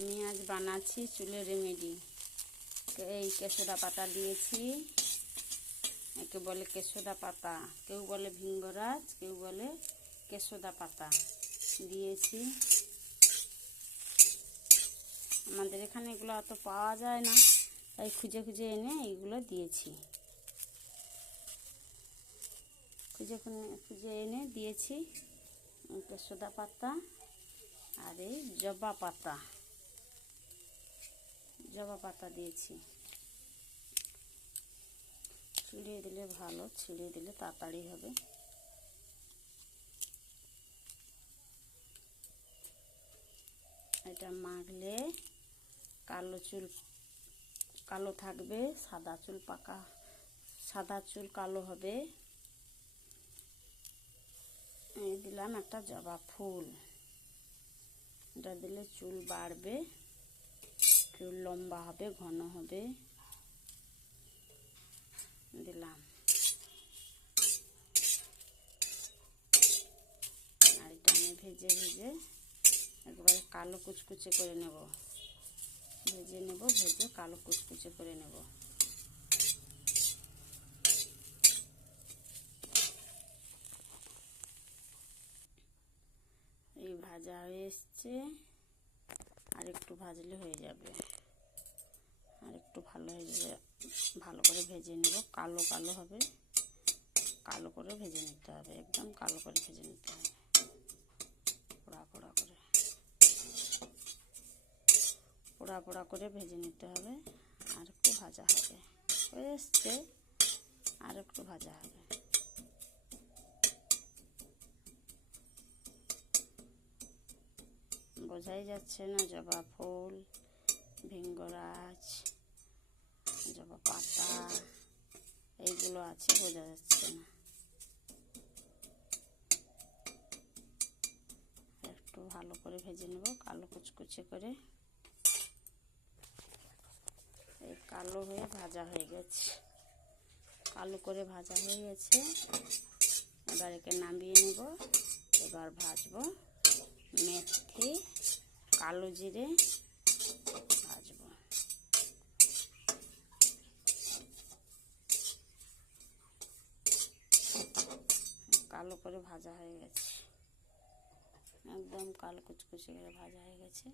আমি আজ বানাচ্ছি চুলের রেমেডি। এই কেশোদা পাতা দিয়েছি, একে বলে কেশোদা পাতা, কেউ বলে ভিঙ্গরাজ, কেউ বলে কেশোদা পাতা দিয়েছি। আমাদের এখানে এগুলো অত পাওয়া যায় না, তাই খুঁজে খুঁজে এনে এইগুলো দিয়েছি। খুঁজে এনে দিয়েছি কেশোদা পাতা আর এই জবা পাতা দিয়েছি। ছিঁড়ে দিলে ভালো, ছিঁড়ে দিলে তাড়াতাড়ি হবে। এটা মাখলে কালো চুল কালো থাকবে, সাদা চুল কালো হবে। এই দিলাম একটা জবা ফুল, এটা দিলে চুল বাড়বে, চুল লম্বা হবে, ঘন হবে। দিলাম আর এটা আমি ভেজে একবারে কালো কুচকুচে করে নেব। ভেজে কালো কুচকুচে করে নেব। এই ভাজা হয়ে এসছে, আর একটু ভাজলে হয়ে যাবে। আর একটু ভালো করে ভেজে নেব। কালো হবে, কালো করে ভেজে নিতে হবে, একদম কালো করে ভেজে নিতে হবে, পোড়া করে ভেজে নিতে হবে। আর একটু ভাজা হবে, হয়ে এসছে, আর একটু ভাজা হবে। বোঝাই যাচ্ছে না জবা ফুল, ভিঙ্গরাজ, জবা পাতা এইগুলো আছে, বোঝা যাচ্ছে না। একটু ভালো করে ভেজে নেব, কালো কুচকুচে করে। এই কালো হয়ে ভাজা হয়ে গেছে, কালো করে ভাজা হয়ে গেছে। এবার একে নামিয়ে নেব। এবার ভাজবো মেথি, কালো জিরে ভাজবো। কালো করে ভাজা হয়ে গেছে, একদম কালো কুচকুচে করে ভাজা হয়ে গেছে।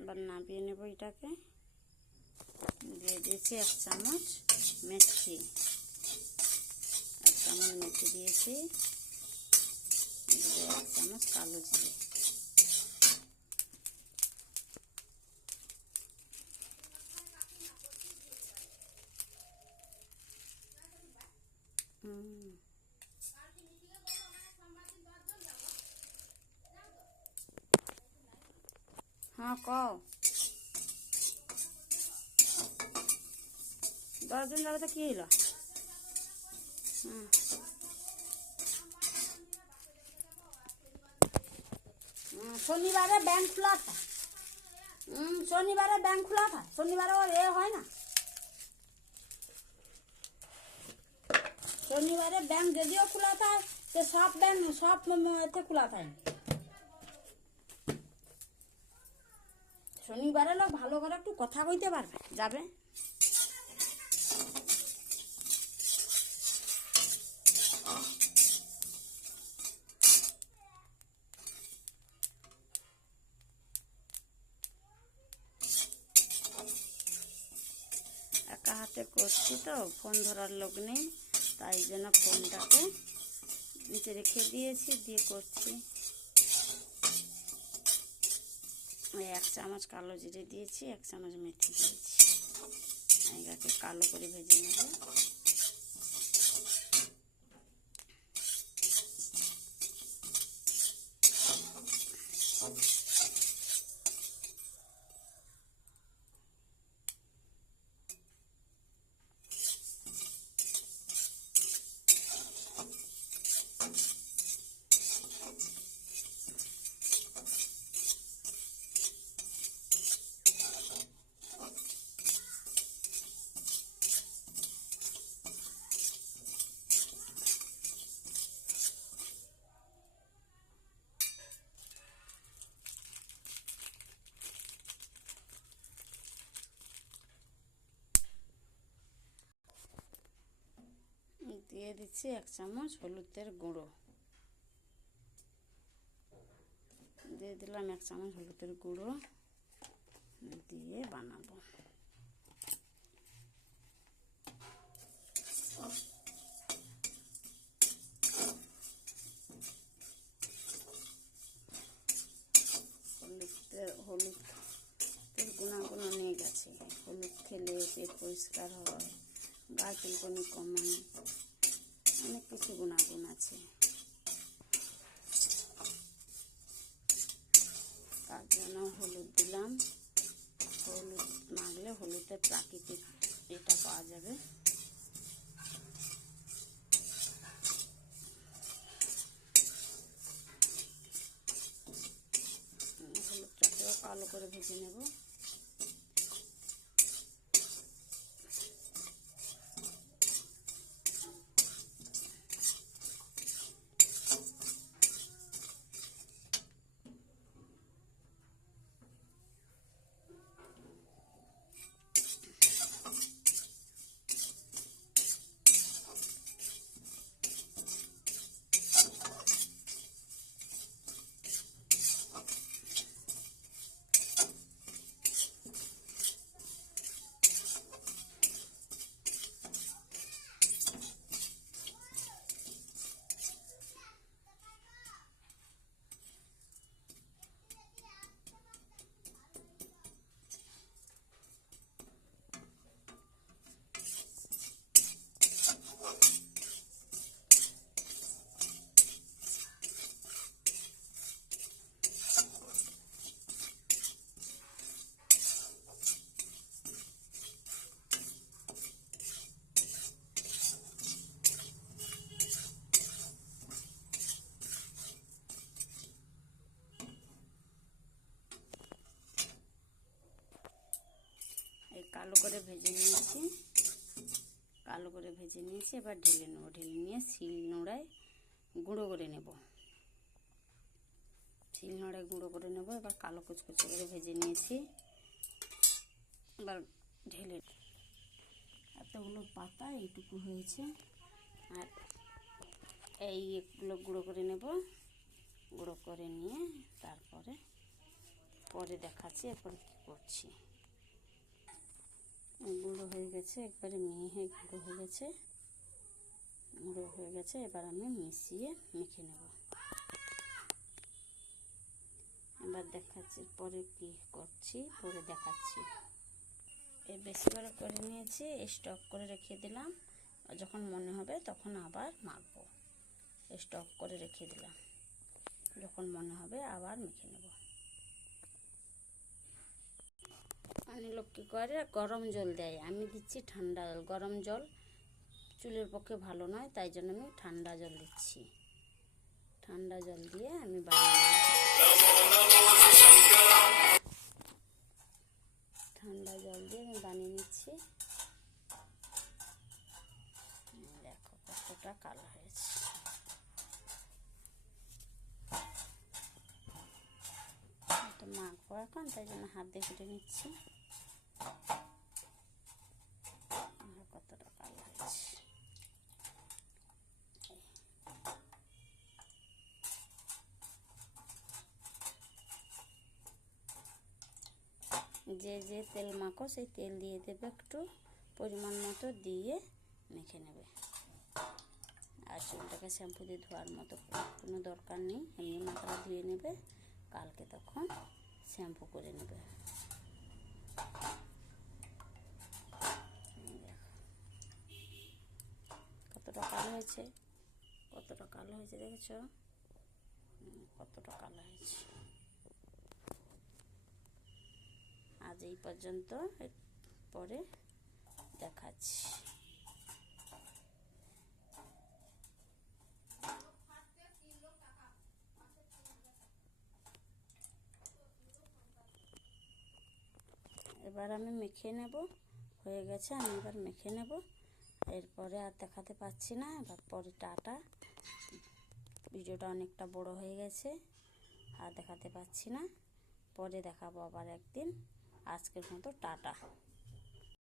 এবার নামিয়ে নেব। এটাকে দিয়ে দিয়েছি 1 চামচ মেথি, 1 চামচ মেথি দিয়েছি, 1 চামচ কালো জিরে। হ্যাঁ কও, 10 দিন যাবে তো কি হইল? শনিবারে ব্যাংক খোলা থাকে, শনিবারে ব্যাংক খোলা থাকে, শনিবারে ওর হয় না। শনিবারে ব্যাংক যদিও খোলা থাকে, তো সব ব্যাংক সব এতে খোলা থাকে। শনিবারে লোক ভালো করে একটু কথা কইতে পারবে, যাবে। একা হাতে করছি তো, ফোন ধরার লোক নেই, তাই জন্য ফোনটাকে নিচে রেখে দিয়েছি, দিয়ে করছি। 1 চামচ কালো জিরে দিয়েছি, 1 চামচ মেথি দিয়েছি। এটাকে কালো করে ভেজে নেব। দিয়ে দিচ্ছি 1 চামচ হলুদের গুঁড়ো, দিয়ে দিলাম 1 চামচ হলুদের গুঁড়ো, দিয়ে বানাবো। হলুদের গুণাগুণ অনেক আছে। হলুদ খেলে পেট পরিষ্কার হয়, গা চুলকুনি কমায়, অনেক কিছু গুণাগুণ আছে। তার জন্য হলুদ দিলাম। হলুদ মাখলে হলুদের প্রাকৃতিক এটা পাওয়া যাবে। হলুদটাকেও কালো করে ভেজে নেব। কালো করে ভেজে নিয়েছি, এবার ঢেলে নেব। ঢেলে নিয়ে শিল নোড়ায় গুঁড়ো করে নেব। এবার কালো কুচকুচে করে ভেজে নিয়েছি। এবার ঢেলে, এতগুলো পাতা এইটুকু হয়েছে, আর এইগুলো গুঁড়ো করে নেব। গুঁড়ো করে নিয়ে তারপরে দেখাচ্ছি এরপরে কী করছি। গুঁড়ো হয়ে গেছে, একবারে মিহি গুঁড়ো হয়ে গেছে। এবার আমি মিশিয়ে মেখে নেব। এবার দেখাচ্ছি পরে কি করছি, দেখাচ্ছি। বেশি করে নিয়েছি, স্টক করে রেখে দিলাম। যখন মনে হবে তখন আবার মাখবো। স্টক করে রেখে দিলাম, যখন মনে হবে আবার মেখে নেব। অনেক লোক কী করে গরম জল দেয়, আমি দিচ্ছি ঠান্ডা জল। গরম জল চুলের পক্ষে ভালো নয়, তাই জন্য আমি ঠান্ডা জল দিচ্ছি। ঠান্ডা জল দিয়ে আমি বানিয়ে নিচ্ছি। দেখো কতটা কালো হয়েছে। এটা মাখবো এখন, তাই জন্য হাত দিয়ে কেটে নিচ্ছি। কতটা কালো হয়েছে, যে তেল মাখো সেই তেল দিয়ে দেবে, একটু পরিমাণ মতো দিয়ে মেখে নেবে। আর চুলটাকে শ্যাম্পু দিয়ে ধোয়ার মতো কোনো দরকার নেই, এমনি মাথাটা ধুয়ে নেবে, কালকে তখন শ্যাম্পু করে নেবে। কতটা কালো হয়েছে, দেখেছো কতটা কালো হয়েছে। আজ এই পর্যন্ত, পরে দেখাচ্ছি। এবার আমি মেখে নেব, হয়ে গেছে। আমি এবার মেখে নেব, এরপরে আর দেখাতে পাচ্ছি না। এবার পরে টাটা। ভিডিওটা অনেকটা বড় হয়ে গেছে, আর দেখাতে পাচ্ছি না, পরে দেখাবো আবার একদিন। আজকের মতো টাটা।